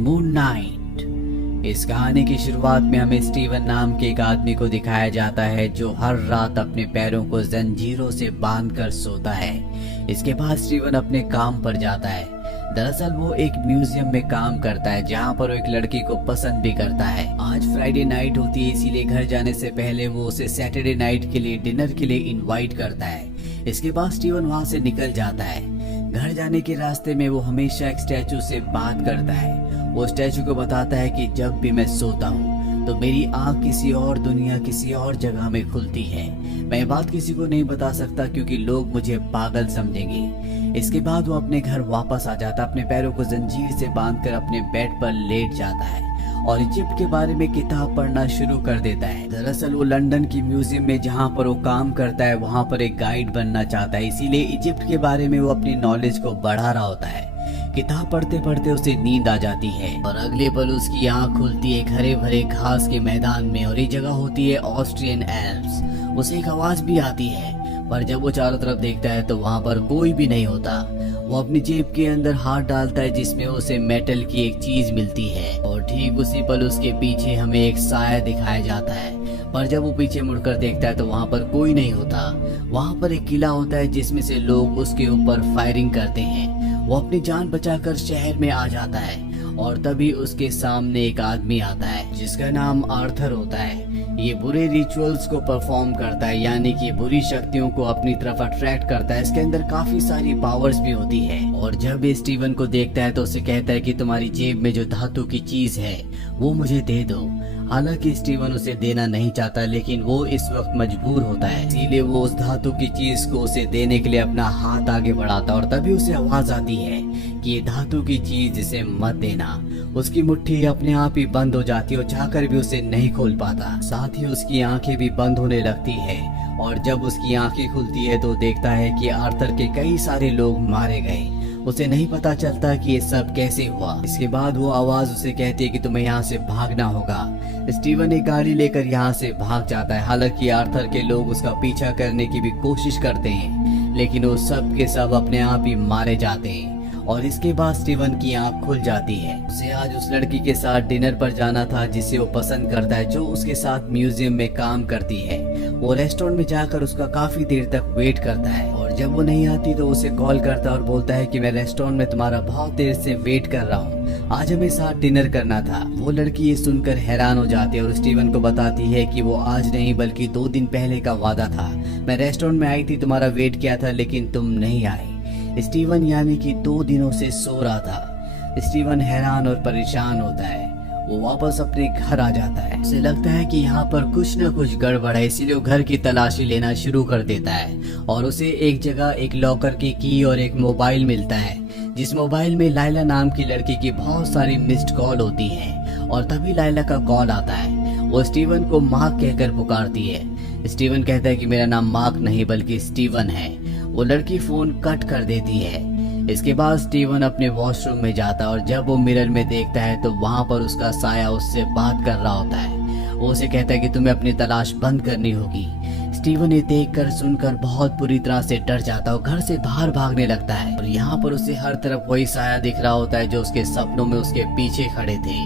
Moon night. इस कहानी की शुरुआत में हमें स्टीवन नाम के एक आदमी को दिखाया जाता है जो हर रात अपने पैरों को जंजीरों से बांधकर सोता है। इसके बाद स्टीवन अपने काम पर जाता है। दरअसल वो एक म्यूजियम में काम करता है जहाँ पर वो एक लड़की को पसंद भी करता है। आज फ्राइडे नाइट होती है, इसीलिए घर जाने से पहले वो उसे सैटरडे नाइट के लिए डिनर के लिए इनवाइट करता है। इसके बाद स्टीवन वहाँ से निकल जाता है। घर जाने के रास्ते में वो हमेशा एक स्टैचू से बात करता है। वो स्टैचू को बताता है कि जब भी मैं सोता हूँ तो मेरी आँख किसी और दुनिया, किसी और जगह में खुलती है। मैं ये बात किसी को नहीं बता सकता क्योंकि लोग मुझे पागल समझेंगे। इसके बाद वो अपने घर वापस आ जाता, अपने पैरों को जंजीर से बांधकर अपने बेड पर लेट जाता है और इजिप्ट के बारे में किताब पढ़ना शुरू कर देता है। दरअसल वो लंदन की म्यूजियम में जहाँ पर वो काम करता है वहाँ पर एक गाइड बनना चाहता है, इसीलिए इजिप्ट के बारे में वो अपनी नॉलेज को बढ़ा रहा होता है। किताब पढ़ते पढ़ते उसे नींद आ जाती है और अगले पल उसकी आंख खुलती है हरे भरे घास के मैदान में, और ये जगह होती है ऑस्ट्रियन एल्प्स। उसे एक आवाज भी आती है, पर जब वो चारों तरफ देखता है तो वहाँ पर कोई भी नहीं होता। वो अपनी जेब के अंदर हाथ डालता है जिसमें उसे मेटल की एक चीज मिलती है, और ठीक उसी पल उसके पीछे हमें एक साया दिखाया जाता है। पर जब वो पीछे मुड़कर देखता है तो वहाँ पर कोई नहीं होता। वहाँ पर एक किला होता है जिसमें से लोग उसके ऊपर फायरिंग करते हैं। वो अपनी जान बचाकर शहर में आ जाता है और तभी उसके सामने एक आदमी आता है जिसका नाम आर्थर होता है। ये बुरे रिचुअल्स को परफॉर्म करता है, यानी कि बुरी शक्तियों को अपनी तरफ अट्रैक्ट करता है। इसके अंदर काफी सारी पावर्स भी होती है, और जब ये स्टीवन को देखता है तो उसे कहता है कि तुम्हारी जेब में जो धातु की चीज है वो मुझे दे दो। हालांकि स्टीवन उसे देना नहीं चाहता, लेकिन वो इस वक्त मजबूर होता है, इसीलिए वो उस धातु की चीज को उसे देने के लिए अपना हाथ आगे बढ़ाता, और तभी उसे आवाज आती है कि ये धातु की चीज इसे मत देना। उसकी मुट्ठी अपने आप ही बंद हो जाती है और चाहकर भी उसे नहीं खोल पाता। साथ ही उसकी आंखें भी बंद होने लगती है, और जब उसकी आंखें खुलती है तो देखता है कि आर्थर के कई सारे लोग मारे गए। उसे नहीं पता चलता कि ये सब कैसे हुआ। इसके बाद वो आवाज उसे कहती है कि तुम्हें यहाँ से भागना होगा। स्टीवन एक गाड़ी लेकर यहाँ से भाग जाता है। हालांकि आर्थर के लोग उसका पीछा करने की भी कोशिश करते हैं, लेकिन वो सब के सब अपने आप ही मारे जाते हैं। और इसके बाद स्टीवन की आंख खुल जाती है। उसे आज उस लड़की के साथ डिनर पर जाना था जिसे वो पसंद करता है, जो उसके साथ म्यूजियम में काम करती है। वो रेस्टोरेंट में जाकर उसका काफी देर तक वेट करता है, और जब वो नहीं आती तो उसे कॉल करता है और बोलता है कि मैं रेस्टोरेंट में तुम्हारा बहुत देर से वेट कर रहा हूँ, आज हमें साथ डिनर करना था। वो लड़की ये सुनकर हैरान हो जाती है और स्टीवन को बताती है कि वो आज नहीं बल्कि 2 दिन पहले का वादा था। मैं रेस्टोरेंट में आई थी, तुम्हारा वेट किया था, लेकिन तुम नहीं आए। स्टीवन यानी कि 2 दिनों से सो रहा था। स्टीवन हैरान और परेशान होता है। वो वापस अपने घर आ जाता है। उसे लगता है कि यहाँ पर कुछ न कुछ गड़बड़ है, इसीलिए वो घर की तलाशी लेना शुरू कर देता है, और उसे एक जगह एक लॉकर की की और एक मोबाइल मिलता है, जिस मोबाइल में लाइला नाम की लड़की की बहुत सारी मिस्ड कॉल होती है। और तभी लाइला का कॉल आता है। वो स्टीवन को मार्क कहकर पुकारती है। स्टीवन कहता है कि मेरा नाम मार्क नहीं बल्कि स्टीवन है। वो लड़की फोन कट कर देती है। इसके बाद स्टीवन अपने वॉशरूम में जाता है, और जब वो मिरर में देखता है तो वहाँ पर उसका साया उससे बात कर रहा होता है। वो उसे कहता है कि तुम्हें अपनी तलाश बंद करनी होगी। स्टीवन ये देखकर सुनकर बहुत बुरी तरह से डर जाता है और घर से बाहर भागने लगता है। और यहाँ पर उसे हर तरफ वही साया दिख रहा होता है जो उसके सपनों में उसके पीछे खड़े थे।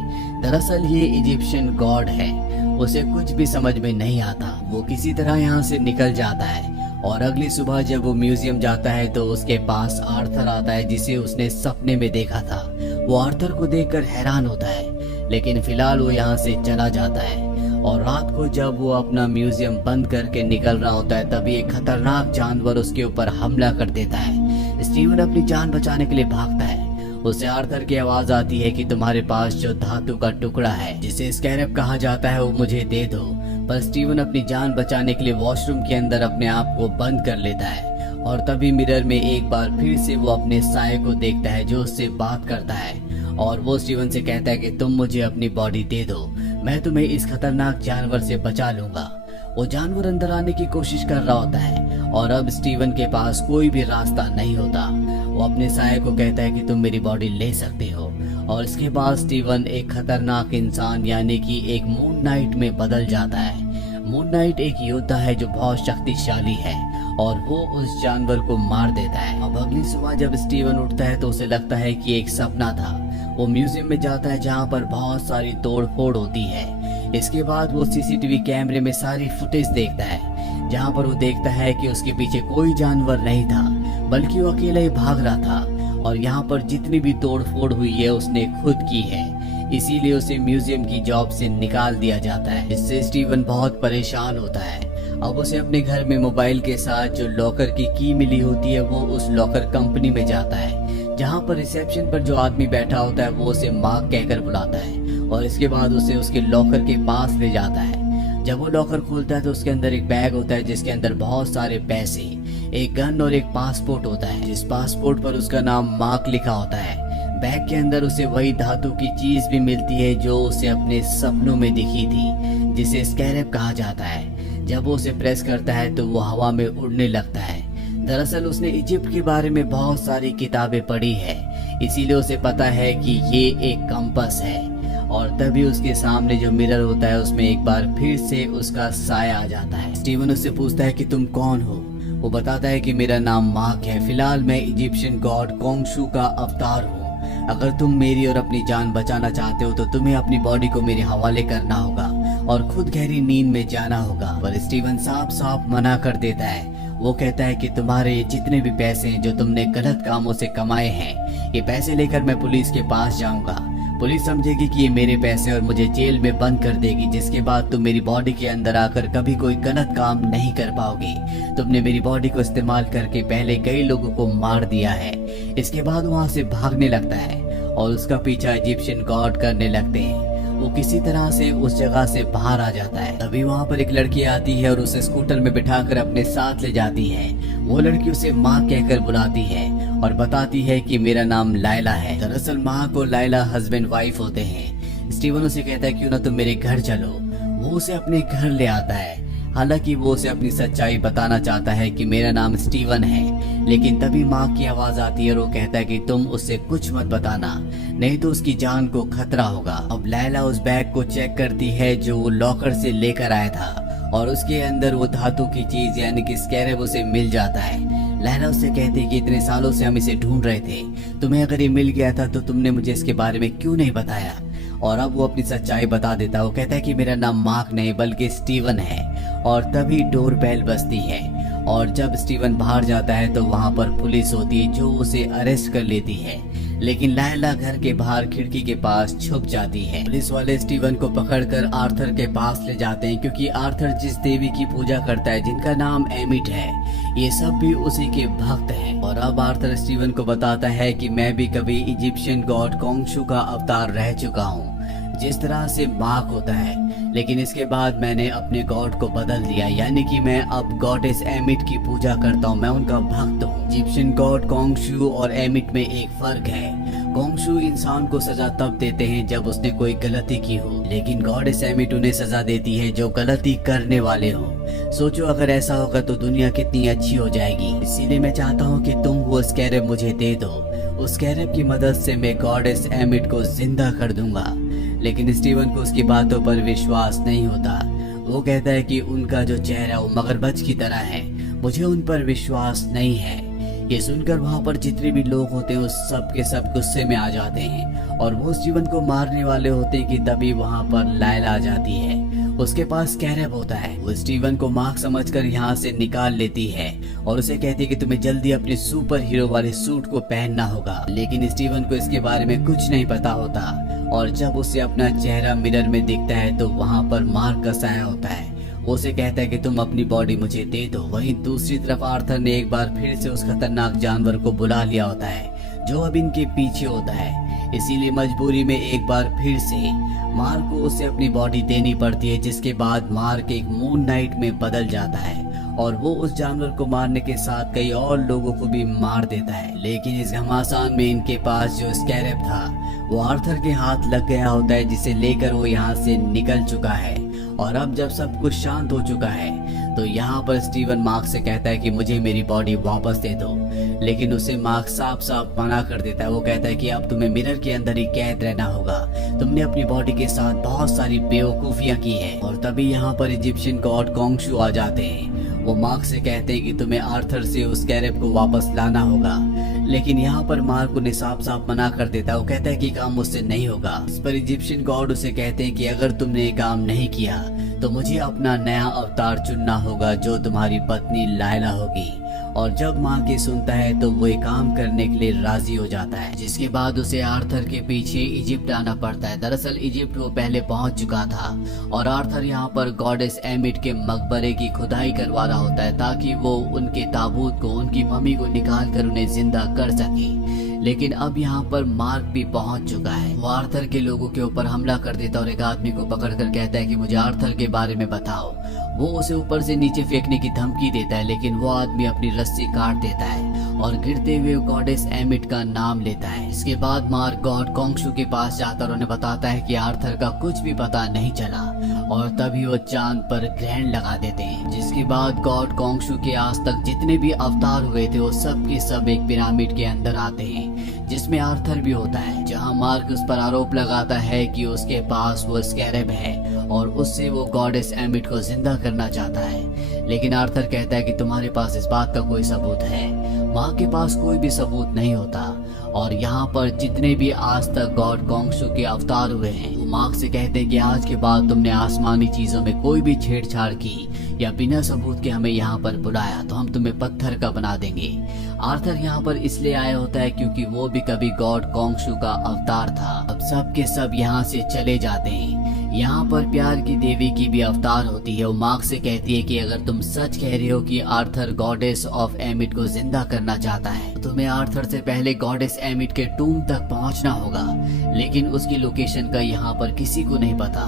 दरअसल ये इजिप्शियन गॉड है। उसे कुछ भी समझ में नहीं आता। वो किसी तरह यहाँ से निकल जाता है, और अगली सुबह जब वो म्यूजियम जाता है तो उसके पास आर्थर आता है जिसे उसने सपने में देखा था। वो आर्थर को देखकर हैरान होता है, लेकिन फिलहाल वो यहाँ से चला जाता है। और रात को जब वो अपना म्यूजियम बंद करके निकल रहा होता है तभी एक खतरनाक जानवर उसके ऊपर हमला कर देता है। स्टीवन अपनी जान बचाने के लिए भागता है। उसे आर्थर की आवाज आती है कि तुम्हारे पास जो धातु का टुकड़ा है जिसे स्कैरब कहा जाता है वो मुझे दे दो। पर स्टीवन अपनी जान बचाने के लिए वॉशरूम के अंदर अपने आप को बंद कर लेता है, और तभी मिरर में एक बार फिर से वो अपने साये को देखता है जो उससे बात करता है। और वो स्टीवन से कहता है कि तुम मुझे अपनी बॉडी दे दो, मैं तुम्हें इस खतरनाक जानवर से बचा लूंगा। वो जानवर अंदर आने की कोशिश कर रहा होता है, और अब स्टीवन के पास कोई भी रास्ता नहीं होता। वो अपने साये को कहता है कि तुम मेरी बॉडी ले सकते हो, और इसके बाद स्टीवन एक खतरनाक इंसान यानी कि एक मून नाइट में बदल जाता है। मून नाइट एक योद्धा है जो बहुत शक्तिशाली है, और वो उस जानवर को मार देता है। अब अगली सुबह जब स्टीवन उठता है तो उसे लगता है कि एक सपना था। वो म्यूजियम में जाता है जहाँ पर बहुत सारी तोड़ फोड़ होती है। इसके बाद वो सीसीटीवी कैमरे में सारी फुटेज देखता है, जहाँ पर वो देखता है कि उसके पीछे कोई जानवर नहीं था, बल्कि वो अकेला ही भाग रहा था। और यहाँ पर जितनी भी तोड़ फोड़ हुई है उसने खुद की है, इसीलिए उसे म्यूजियम की जॉब से निकाल दिया जाता है। इससे स्टीवन बहुत परेशान होता है। अब उसे अपने घर में मोबाइल के साथ जो लॉकर की की मिली होती है वो उस लॉकर कंपनी में जाता है, जहाँ पर रिसेप्शन पर जो आदमी बैठा होता है वो उसे मार्क कहकर बुलाता है और इसके बाद उसे उसके लॉकर के पास ले जाता है। जब वो लॉकर खोलता है तो उसके अंदर एक बैग होता है जिसके अंदर बहुत सारे पैसे, एक गन और एक पासपोर्ट होता है, जिस पासपोर्ट पर उसका नाम मार्क लिखा होता है। बैग के अंदर उसे वही धातु की चीज भी मिलती है जो उसे अपने सपनों में दिखी थी, जिसे स्कैरेब कहा जाता है। जब वो उसे प्रेस करता है तो वो हवा में उड़ने लगता है। दरअसल उसने इजिप्ट के बारे में बहुत सारी किताबें पढ़ी है, इसीलिए उसे पता है कि ये एक कंपास है। और तभी उसके सामने जो मिरर होता है उसमें एक बार फिर से उसका साया आ जाता है। स्टीवन उससे पूछता है कि तुम कौन हो। वो बताता है कि मेरा नाम मार्क है, फिलहाल मैं इजिप्शियन गॉड कोंगशू का अवतार हूँ। अगर तुम मेरी और अपनी जान बचाना चाहते हो तो तुम्हें अपनी बॉडी को मेरे हवाले करना होगा और खुद गहरी नींद में जाना होगा। पर स्टीवन साफ साफ मना कर देता है। वो कहता है कि तुम्हारे जितने भी पैसे हैं जो तुमने गलत कामों से कमाए हैं, ये पैसे लेकर मैं पुलिस के पास जाऊंगा। पुलिस समझेगी कि ये मेरे पैसे और मुझे जेल में बंद कर देगी, जिसके बाद तुम मेरी बॉडी के अंदर आकर कभी कोई गलत काम नहीं कर पाओगे। तुमने मेरी बॉडी को इस्तेमाल करके पहले कई लोगों को मार दिया है। इसके बाद वहाँ से भागने लगता है और उसका पीछा इजिप्शियन गॉड करने लगते हैं। वो किसी तरह से उस जगह से बाहर आ जाता है। तभी वहाँ पर एक लड़की आती है और उसे स्कूटर में बिठाकर अपने साथ ले जाती है। वो लड़की उसे माँ कहकर बुलाती है और बताती है कि मेरा नाम लायला है। दरअसल माँ को लायला हस्बैंड वाइफ होते हैं। स्टीवन उसे कहता है क्यों ना तुम मेरे घर चलो। वो उसे अपने घर ले आता है। हालांकि वो उसे अपनी सच्चाई बताना चाहता है कि मेरा नाम स्टीवन है, लेकिन तभी माँ की आवाज आती है और वो कहता है कि तुम उससे कुछ मत बताना, नहीं तो उसकी जान को खतरा होगा। अब लैला उस बैग को चेक करती है जो वो लॉकर से लेकर आया था और उसके अंदर वो धातु की चीज यानी कि स्कैरेब उसे मिल जाता है। लैला उससे कहती है कि इतने सालों से हम इसे ढूंढ रहे थे, तुम्हें अगर ये मिल गया था तो तुमने मुझे इसके बारे में क्यों नहीं बताया। और अब वो अपनी सच्चाई बता देता है। वो कहता है कि मेरा नाम मार्क नहीं बल्कि स्टीवन है। और तभी डोर बेल बजती है और जब स्टीवन बाहर जाता है तो वहाँ पर पुलिस होती है जो उसे अरेस्ट कर लेती है, लेकिन लैला घर के बाहर खिड़की के पास छुप जाती है। पुलिस वाले स्टीवन को पकड़कर आर्थर के पास ले जाते हैं, क्योंकि आर्थर जिस देवी की पूजा करता है जिनका नाम एमिट है, ये सब भी उसी के भक्त हैं। और अब आर्थर स्टीवन को बताता है कि मैं भी कभी इजिप्शियन गॉड कोंगशू का अवतार रह चुका हूँ, जिस तरह से मार्क होता है, लेकिन इसके बाद मैंने अपने गॉड को बदल दिया, यानी कि मैं अब गॉडेस एमिट की पूजा करता हूँ, मैं उनका भक्त हूँ। इजिप्शियन गॉड कोंगशू और एमिट में एक फर्क है। कोंगशू इंसान को सजा तब देते हैं जब उसने कोई गलती की हो, लेकिन गॉडेस एमिट उन्हें सजा देती है जो गलती करने वाले हो। सोचो अगर ऐसा होगा तो दुनिया कितनी अच्छी हो जाएगी। इसीलिए मैं चाहता हूँ कि तुम वो स्कैरेब मुझे दे दो। उस स्कैरेब की मदद से मैं गॉडेस एमिट को जिंदा कर दूंगा। लेकिन स्टीवन को उसकी बातों पर विश्वास नहीं होता। वो कहता है कि उनका जो चेहरा वो मगरमच्छ की तरह है, मुझे उन पर विश्वास नहीं है। ये सुनकर वहाँ पर जितने भी लोग होते हैं वो सब के सब गुस्से में आ जाते हैं और वो स्टीवन को मारने वाले होते हैं कि तभी वहाँ पर लैला आ जाती है। उसके पास स्कैरेब होता है। वो स्टीवन को मार्क समझकर यहाँ से निकाल लेती है और उसे कहती है कि तुम्हें जल्दी अपने सुपर हीरो वाले सूट को पहनना होगा। लेकिन स्टीवन को इसके बारे में कुछ नहीं पता होता और जब उसे अपना चेहरा मिरर में दिखता है तो वहाँ पर मार्क का साया होता है। वो उसे कहता है कि तुम अपनी बॉडी मुझे दे दो। वहीं दूसरी तरफ आर्थर ने एक बार फिर से उस खतरनाक जानवर को बुला लिया होता है जो अब इनके पीछे होता है। इसीलिए मजबूरी में एक बार फिर से मार्क को उसे अपनी बॉडी देनी पड़ती है, जिसके बाद मार्क एक मून नाइट में बदल जाता है और वो उस जानवर को मारने के साथ कई और लोगों को भी मार देता है। लेकिन इस घमासान में इनके पास जो स्कैरेब था वो आर्थर के हाथ लग गया होता है, जिसे लेकर वो यहाँ से निकल चुका है। और अब जब सब कुछ शांत हो चुका है तो यहाँ पर स्टीवन मार्क से कहता है कि मुझे मेरी बॉडी वापस दे दो, लेकिन उसे मार्क साफ साफ मना कर देता है। वो कहता है कि अब तुम्हें मिरर के अंदर ही कैद रहना होगा, तुमने अपनी बॉडी के साथ बहुत सारी बेवकूफियां की है। और तभी यहाँ पर इजिप्शियन गॉड कोंगशू आ जाते हैं। वो मार्क से कहते हैं कि तुम्हें आर्थर से उस स्कैरेब को वापस लाना होगा, लेकिन यहाँ पर मार्क उन्हें साफ साफ मना कर देता है। वो कहता है कि काम मुझसे नहीं होगा। इस पर इजिप्शियन गॉड उसे कहते हैं कि अगर तुमने ये काम नहीं किया तो मुझे अपना नया अवतार चुनना होगा जो तुम्हारी पत्नी लायला होगी। और जब मार्क ये सुनता है तो वो ये काम करने के लिए राजी हो जाता है, जिसके बाद उसे आर्थर के पीछे इजिप्ट आना पड़ता है। दरअसल इजिप्ट वो पहले पहुंच चुका था और आर्थर यहाँ पर गॉडेस एमिट के मकबरे की खुदाई करवा रहा होता है ताकि वो उनके ताबूत को, उनकी मम्मी को निकाल कर उन्हें जिंदा कर सके। लेकिन अब यहाँ पर मार्क भी पहुंच चुका है। वो आर्थर के लोगों के ऊपर हमला कर देता और एक आदमी को पकड़कर कहता है कि मुझे आर्थर के बारे में बताओ। वो उसे ऊपर से नीचे फेंकने की धमकी देता है, लेकिन वो आदमी अपनी रस्सी काट देता है और गिरते हुए गॉडेस एमिट का नाम लेता है। इसके बाद मार्क गॉड कोंगशू के पास जाकर उन्हें बताता है कि आर्थर का कुछ भी पता नहीं चला और तभी वो चांद पर ग्रहण लगा देते हैं। जिसके बाद गॉड कोंगशू के आज तक जितने भी अवतार हुए थे वो सब के सब एक पिरामिड के अंदर आते हैं जिसमें आर्थर भी होता है। जहां मार्क उस पर आरोप लगाता है कि उसके पास वो स्कैरेब है और उससे वो गॉडेस एमिट को जिंदा करना चाहता है। लेकिन आर्थर कहता है कि तुम्हारे पास इस बात का कोई सबूत है? माँ के पास कोई भी सबूत नहीं होता। और यहाँ पर जितने भी आज तक गॉड कोंगशू के अवतार हुए हैं वो मार्क से कहते हैं कि आज के बाद तुमने आसमानी चीजों में कोई भी छेड़छाड़ की या बिना सबूत के हमें यहाँ पर बुलाया तो हम तुम्हें पत्थर का बना देंगे। आर्थर यहाँ पर इसलिए आया होता है क्योंकि वो भी कभी गॉड कोंगशू का अवतार था। अब सब के सब यहाँ से चले जाते हैं। यहाँ पर प्यार की देवी की भी अवतार होती है। वो मार्क से कहती है कि अगर तुम सच कह रहे हो कि आर्थर गॉडेस ऑफ एमिट को जिंदा करना चाहता है तो तुम्हें आर्थर से पहले गॉडेस एमिट के टूम तक पहुँचना होगा, लेकिन उसकी लोकेशन का यहाँ पर किसी को नहीं पता।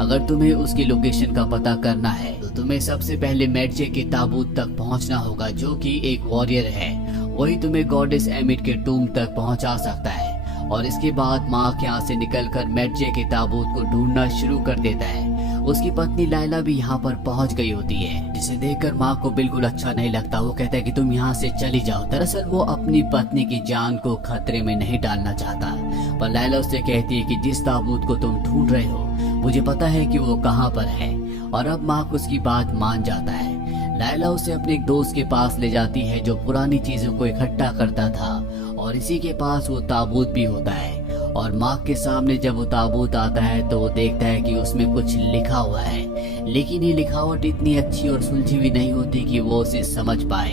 अगर तुम्हें उसकी लोकेशन का पता करना है तो तुम्हें सबसे पहले मेडजे के ताबूत तक पहुँचना होगा जो कि एक वॉरियर है। वही तुम्हें गॉडेस एमिट के टूम तक पहुँचा सकता है। और इसके बाद मार्क यहाँ से निकलकर मेडजे के ताबूत को ढूंढना शुरू कर देता है। उसकी पत्नी लायला भी यहाँ पर पहुँच गई होती है, जिसे देखकर मार्क को बिल्कुल अच्छा नहीं लगता। वो कहता है कि तुम यहाँ से चली जाओ। दरअसल वो अपनी पत्नी की जान को खतरे में नहीं डालना चाहता, पर लायला उससे कहती है कि जिस ताबूत को तुम ढूंढ रहे हो मुझे पता है कि वो कहाँ पर है। और अब मार्क उसकी बात मान जाता है। लायला उसे अपने एक दोस्त के पास ले जाती है जो पुरानी चीजों को इकट्ठा करता था और इसी के पास वो ताबूत भी होता है। और मार्क के सामने जब वो ताबूत आता है तो वो देखता है कि उसमें कुछ लिखा हुआ है, लेकिन ये लिखावट इतनी अच्छी और सुलझी हुई नहीं होती कि वो उसे समझ पाए।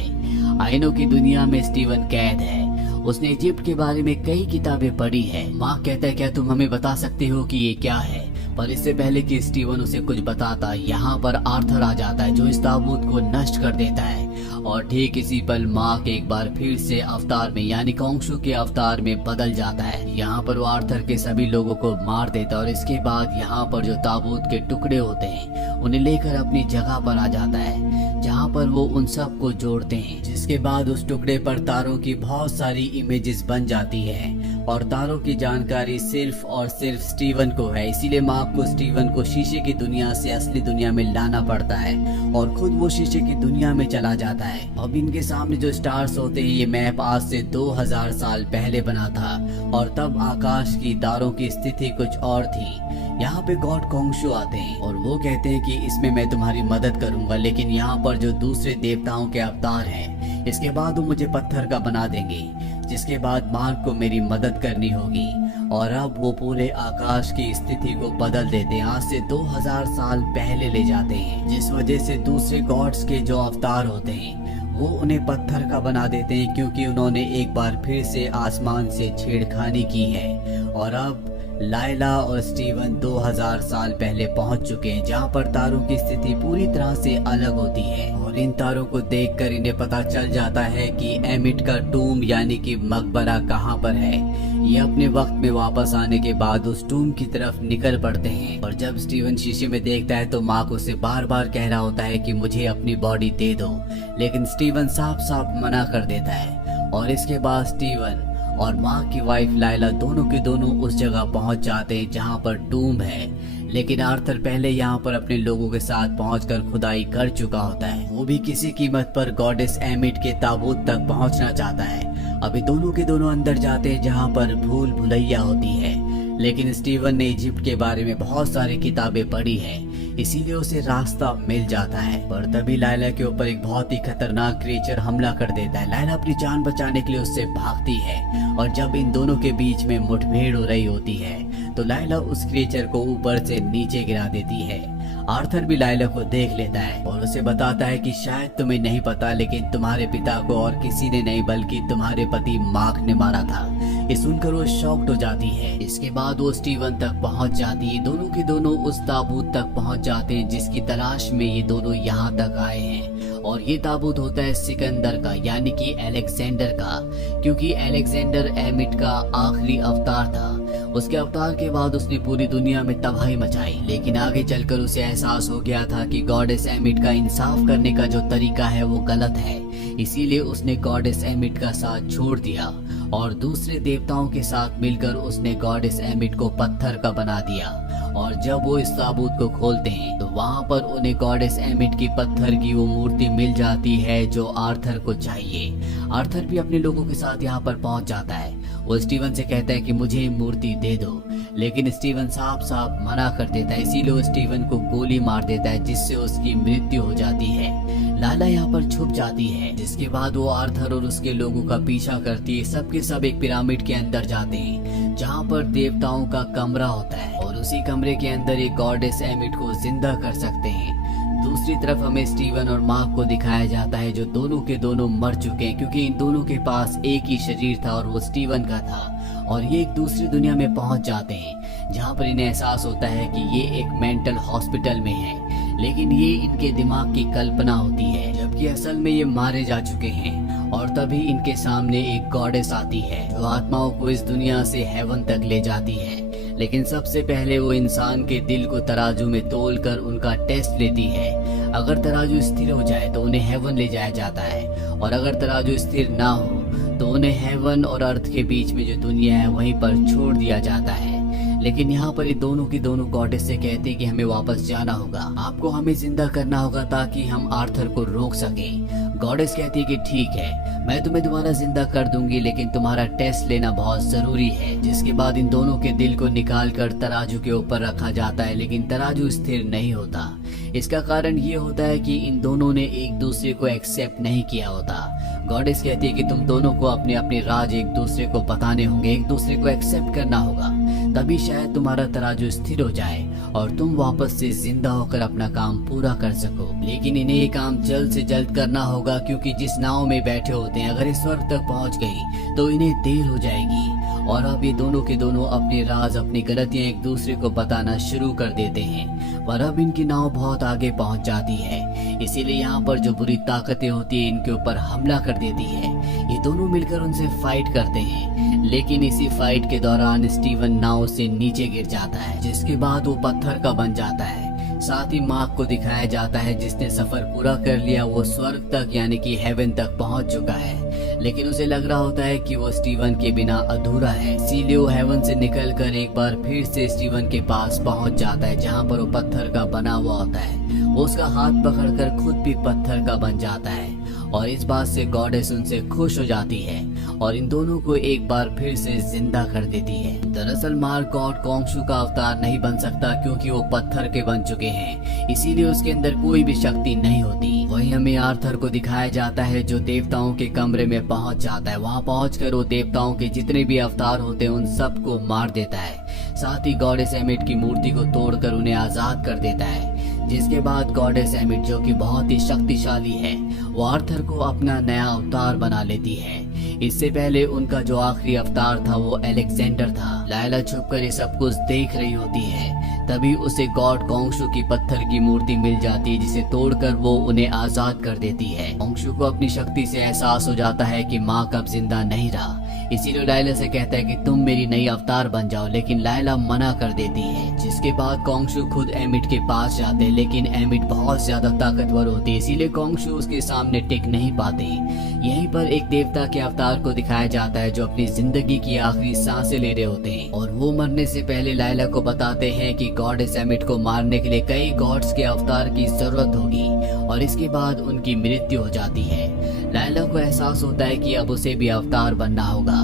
आइनों की दुनिया में स्टीवन कैद है। उसने इजिप्ट के बारे में कई किताबें पढ़ी है। मार्क कहता है क्या तुम हमें बता सकते हो कि ये क्या है? पर इससे पहले कि स्टीवन उसे कुछ बताता, यहाँ पर आर्थर आ जाता है जो इस ताबूत को नष्ट कर देता है। और ठीक इसी पल मार्क एक बार फिर से अवतार में यानी कोंगशू के अवतार में बदल जाता है। यहाँ पर वो आर्थर के सभी लोगों को मार देता है और इसके बाद यहाँ पर जो ताबूत के टुकड़े होते हैं उन्हें लेकर अपनी जगह पर आ जाता है, जहाँ पर वो उन सब को जोड़ते हैं। जिसके बाद उस टुकड़े पर तारों की बहुत सारी इमेजेस बन जाती है और तारों की जानकारी सिर्फ और सिर्फ स्टीवन को है। इसीलिए मार्क को स्टीवन को शीशे की दुनिया से असली दुनिया में लाना पड़ता है और खुद वो शीशे की दुनिया में चला जाता है। अब इनके सामने जो स्टार्स होते हैं ये मैप आज से 2000 साल पहले बना था और तब आकाश की तारों की स्थिति कुछ और थी। यहाँ पे गॉड कोंगशू आते हैं और वो कहते हैं कि इसमें मैं तुम्हारी मदद करूंगा, लेकिन यहाँ पर जो दूसरे देवताओं के अवतार हैं इसके बाद वो मुझे पत्थर का बना देंगे। जिसके बाद मार्क को मेरी मदद करनी होगी। और अब वो पूरे आकाश की स्थिति को बदल देते हैं, आज से 2000 साल पहले ले जाते हैं, जिस वजह से दूसरे गॉड्स के जो अवतार होते हैं वो उन्हें पत्थर का बना देते हैं क्योंकि उन्होंने एक बार फिर से आसमान से छेड़खानी की है। और अब लायला और स्टीवन 2000 साल पहले पहुंच चुके हैं जहां पर तारों की स्थिति पूरी तरह से अलग होती है और इन तारों को देखकर इन्हें पता चल जाता है कि एमिट का टूम यानी कि मकबरा कहां पर है। ये अपने वक्त में वापस आने के बाद उस टूम की तरफ निकल पड़ते हैं और जब स्टीवन शीशे में देखता है तो मार्क उसे बार बार कह रहा होता है कि मुझे अपनी बॉडी दे दो, लेकिन स्टीवन साफ साफ मना कर देता है। और इसके बाद स्टीवन और मार्क की वाइफ लायला दोनों के दोनों उस जगह पहुंच जाते हैं जहां पर टूम है, लेकिन आर्थर पहले यहां पर अपने लोगों के साथ पहुंचकर खुदाई कर चुका होता है। वो भी किसी कीमत पर गॉडेस एमिट के ताबूत तक पहुंचना चाहता है। अभी दोनों के दोनों अंदर जाते हैं जहां पर भूल भुलैया होती है, लेकिन स्टीवन ने इजिप्ट के बारे में बहुत सारी किताबें पढ़ी है, इसीलिए उसे रास्ता मिल जाता है। पर तभी लायला के ऊपर एक बहुत ही खतरनाक क्रिएचर हमला कर देता है। लायला अपनी जान बचाने के लिए उससे भागती है और जब इन दोनों के बीच में मुठभेड़ हो रही होती है तो लायला उस क्रिएचर को ऊपर से नीचे गिरा देती है। आर्थर भी लायला को देख लेता है और उसे बताता है कि शायद तुम्हें नहीं पता, लेकिन तुम्हारे पिता को और किसी ने नहीं बल्कि तुम्हारे पति मार्क ने मारा था। ये सुनकर वो शॉक्ड हो जाती है। इसके बाद वो स्टीवन तक पहुंच जाती है। दोनों के दोनों उस ताबूत तक पहुंच जाते हैं जिसकी तलाश में ये दोनों यहाँ तक आए हैं। और ये ताबूत होता है सिकंदर का, यानी कि अलेक्जेंडर का, क्योंकि अलेक्जेंडर एमिट का आखिरी अवतार था। उसके अवतार के बाद उसने पूरी दुनिया में तबाही मचाई, लेकिन आगे चलकर उसे एहसास हो गया था कि गॉडेस एमिट का इंसाफ करने का जो तरीका है वो गलत है। इसीलिए उसने गॉडेस एमिट का साथ छोड़ दिया और दूसरे देवताओं के साथ मिलकर उसने गॉडेस एमिट को पत्थर का बना दिया। और जब वो इस ताबूत को खोलते हैं तो वहाँ पर उन्हें गॉडेस एमिट की पत्थर की वो मूर्ति मिल जाती है जो आर्थर को चाहिए। आर्थर भी अपने लोगों के साथ यहाँ पर पहुँच जाता है। वो स्टीवन से कहता है कि मुझे मूर्ति दे दो, लेकिन स्टीवन साफ साफ मना कर देता है। इसीलिए वो स्टीवन को गोली मार देता है जिससे उसकी मृत्यु हो जाती है। लायला यहाँ पर छुप जाती है, जिसके बाद वो आर्थर और उसके लोगों का पीछा करती है। सबके सब एक पिरामिड के अंदर जाते हैं जहाँ पर देवताओं का कमरा होता है और उसी कमरे के अंदर एक गॉडेस एमिट को जिंदा कर सकते हैं। दूसरी तरफ हमें स्टीवन और मार्क को दिखाया जाता है जो दोनों के दोनों मर चुके हैं, क्योंकि इन दोनों के पास एक ही शरीर था और वो स्टीवन का था। और ये एक दूसरी दुनिया में पहुंच जाते हैं जहां पर इन्हें एहसास होता है कि ये एक मेंटल हॉस्पिटल में है, लेकिन ये इनके दिमाग की कल्पना होती है, जबकि असल में ये मारे जा चुके हैं। और तभी इनके सामने एक गॉडेस आती है जो आत्माओं को इस दुनिया से हेवन तक ले जाती है। लेकिन सबसे पहले वो इंसान के दिल को तराजू में तोलकर उनका टेस्ट लेती है। अगर तराजू स्थिर हो जाए तो उन्हें हेवन ले जाया जाता है, और अगर तराजू स्थिर ना हो तो उन्हें हेवन और अर्थ के बीच में जो दुनिया है वहीं पर छोड़ दिया जाता है। लेकिन यहाँ पर ये दोनों की दोनों गॉडेस से कहते हैं कि हमें वापस जाना होगा, आपको हमें जिंदा करना होगा ताकि हम आर्थर को रोक सकें। गॉडेस कहती है कि ठीक है, मैं तुम्हें दोबारा जिंदा कर दूंगी, लेकिन तुम्हारा टेस्ट लेना बहुत जरूरी है। जिसके बाद इन दोनों के दिल को निकाल कर तराजू के ऊपर रखा जाता है, लेकिन तराजू स्थिर नहीं होता। इसका कारण ये होता है कि इन दोनों ने एक दूसरे को एक्सेप्ट नहीं किया होता। गॉडेस कहती है कि तुम दोनों को अपने अपने राज एक दूसरे को बताने होंगे, एक दूसरे को एक्सेप्ट करना होगा, तभी शायद तुम्हारा तराजू स्थिर हो जाए और तुम वापस से जिंदा होकर अपना काम पूरा कर सको। लेकिन इन्हें ये काम जल्द से जल्द करना होगा, क्योंकि जिस नाव में बैठे होते हैं अगर इस स्वर्ग तक पहुंच गई तो इन्हें देर हो जाएगी। और अब ये दोनों के दोनों अपने राज, अपनी गलतियां एक दूसरे को बताना शुरू कर देते हैं। पर अब इनकी नाव बहुत आगे पहुंच जाती है, इसीलिए यहाँ पर जो बुरी ताकतें होती है इनके ऊपर हमला कर देती है। ये दोनों मिलकर उनसे फाइट करते हैं, लेकिन इसी फाइट के दौरान स्टीवन नाव से नीचे गिर जाता है, जिसके बाद वो पत्थर का बन जाता है। साथ ही मार्क को दिखाया जाता है जिसने सफर पूरा कर लिया, वो स्वर्ग तक यानी कि हेवन तक पहुंच चुका है। लेकिन उसे लग रहा होता है कि वो स्टीवन के बिना अधूरा है, इसीलिए वो हेवन से निकलकर एक बार फिर से स्टीवन के पास पहुंच जाता है जहां पर वो पत्थर का बना हुआ होता है। वो उसका हाथ पकड़कर खुद भी पत्थर का बन जाता है और इस बात से गॉडेस उनसे खुश हो जाती है और इन दोनों को एक बार फिर से जिंदा कर देती है। दरअसल मार्क गॉड कोंगशू का अवतार नहीं बन सकता क्योंकि वो पत्थर के बन चुके हैं, इसीलिए उसके अंदर कोई भी शक्ति नहीं होती। वहीं हमें आर्थर को दिखाया जाता है जो देवताओं के कमरे में पहुंच जाता है। वहां पहुंचकर वो देवताओं के जितने भी अवतार होते हैं उन सबको मार देता है। साथ ही गॉडेस एमिट की मूर्ति को तोड़कर उन्हें आजाद कर देता है। जिसके बाद गॉडेस एमिट जो कि बहुत ही शक्तिशाली है वो आर्थर को अपना नया अवतार बना लेती है। इससे पहले उनका जो आखिरी अवतार था वो अलेक्जेंडर था। लायला छुपकर ये सब कुछ देख रही होती है, तभी उसे गॉड कोंगशू की पत्थर की मूर्ति मिल जाती है जिसे तोड़कर वो उन्हें आजाद कर देती है। कोंगशू को अपनी शक्ति से एहसास हो जाता है कि मार्क अब जिंदा नहीं रहा, इसीलिए लायला से कहता है कि तुम मेरी नई अवतार बन जाओ, लेकिन लायला मना कर देती है। जिसके बाद कोंगशू खुद एमिट के पास जाते हैं, लेकिन एमिट बहुत ज्यादा ताकतवर होती है, इसीलिए कोंगशू उसके सामने टिक नहीं पाते। यहीं पर एक देवता के अवतार को दिखाया जाता है जो अपनी जिंदगी की आखिरी सांसें ले रहे होते हैं और वो मरने से पहले लायला को बताते हैं कि गॉडेस एमिट को मारने के लिए कई गॉड्स के अवतार की जरूरत होगी और इसके बाद उनकी मृत्यु हो जाती है। लायला को एहसास होता है कि अब उसे भी अवतार बनना होगा,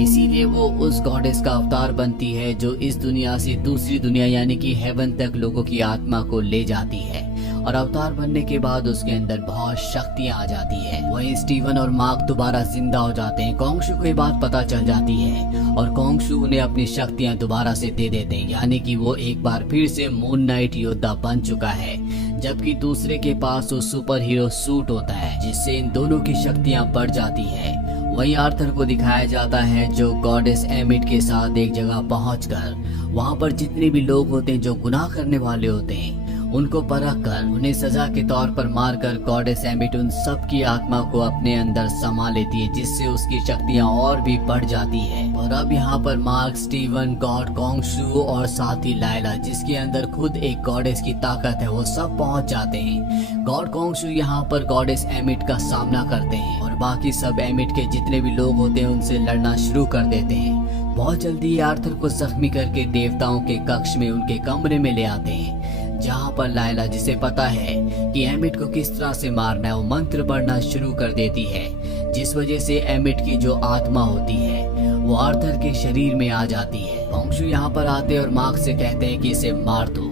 इसीलिए वो उस गॉडेस का अवतार बनती है जो इस दुनिया से दूसरी दुनिया यानी कि हेवन तक लोगों की आत्मा को ले जाती है। और अवतार बनने के बाद उसके अंदर बहुत शक्तियां आ जाती है। वहीं स्टीवन और मार्क दोबारा जिंदा हो जाते हैं। कोंगशू को ये बात पता चल जाती है और कोंगशू उन्हें अपनी शक्तियां दोबारा से दे देते हैं, यानी कि वो एक बार फिर से मून नाइट योद्धा बन चुका है, जबकि दूसरे के पास वो सुपर हीरो सूट होता है जिससे इन दोनों की शक्तियां बढ़ जाती है। वहीं आर्थर को दिखाया जाता है जो गॉडेस एमिट के साथ एक जगह पहुंचकर वहां पर जितने भी लोग होते हैं जो गुनाह करने वाले होते हैं उनको परख कर उन्हें सजा के तौर पर मारकर गॉडेस एमिट उन सब की आत्मा को अपने अंदर समा लेती है, जिससे उसकी शक्तियां और भी बढ़ जाती है। और अब यहाँ पर मार्क, स्टीवन, गॉड कोंगशू और साथ ही लायला जिसके अंदर खुद एक गॉडेस की ताकत है वो सब पहुंच जाते हैं। गॉड कोंगशू यहाँ पर गॉडेस एमिट का सामना करते हैं और बाकी सब एमिट के जितने भी लोग होते हैं उनसे लड़ना शुरू कर देते हैं। बहुत जल्दी आर्थर को जख्मी करके देवताओं के कक्ष में उनके कमरे में ले आते हैं, जहाँ पर लायला जिसे पता है कि एमिट को किस तरह से मारना है वो मंत्र पढ़ना शुरू कर देती है, जिस वजह से एमिट की जो आत्मा होती है वो आर्थर के शरीर में आ जाती है। कोंगशू यहाँ पर आते और मार्क से कहते हैं कि इसे मार दो,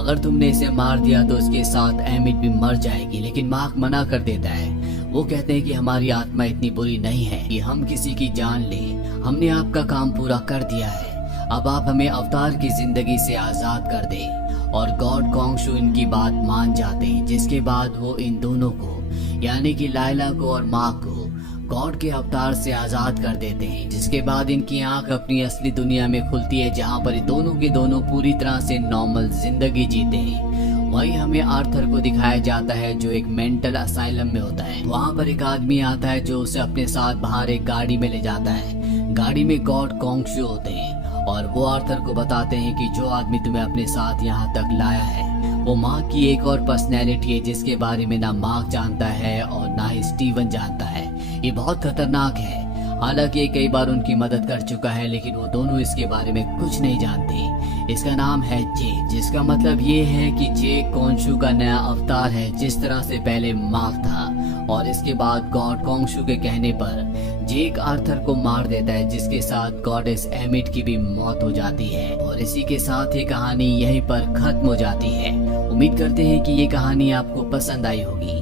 अगर तुमने इसे मार दिया तो उसके साथ एमिट भी मर जाएगी। लेकिन मार्क मना कर देता है। वो कहते हैं कि हमारी आत्मा इतनी बुरी नहीं है कि हम किसी की जान लें, हमने आपका काम पूरा कर दिया है, अब आप हमें अवतार की जिंदगी से आजाद कर दें। और गॉड कोंगशू इनकी बात मान जाते हैं, जिसके बाद वो इन दोनों को यानी कि लायला को और मार्क को गॉड के अवतार से आजाद कर देते हैं। जिसके बाद इनकी आंख अपनी असली दुनिया में खुलती है, जहां पर दोनों के दोनों पूरी तरह से नॉर्मल जिंदगी जीते हैं। वहीं हमें आर्थर को दिखाया जाता है जो एक मेंटल असाइलम में होता है। वहां पर एक आदमी आता है जो उसे अपने साथ बाहर एक गाड़ी में ले जाता है। गाड़ी में गॉड कोंगशू होते हैं और वो आर्थर को बताते हैं कि जो आदमी तुम्हें अपने साथ यहाँ तक लाया है वो मार्क की एक और पर्सनैलिटी है जिसके बारे में ना मार्क जानता है और ना ही स्टीवन जानता है। ये बहुत खतरनाक है। हालांकि ये कई बार उनकी मदद कर चुका है लेकिन वो दोनों इसके बारे में कुछ नहीं जानते। इसका नाम है जेक, जिसका मतलब ये है कि जेक कोंगशू का नया अवतार है, जिस तरह से पहले मार्क था। और इसके बाद गॉड कोंगशू के कहने पर जेक आर्थर को मार देता है, जिसके साथ गॉडेस एमिट की भी मौत हो जाती है। और इसी के साथ ये कहानी यहीं पर खत्म हो जाती है। उम्मीद करते हैं कि ये कहानी आपको पसंद आई होगी।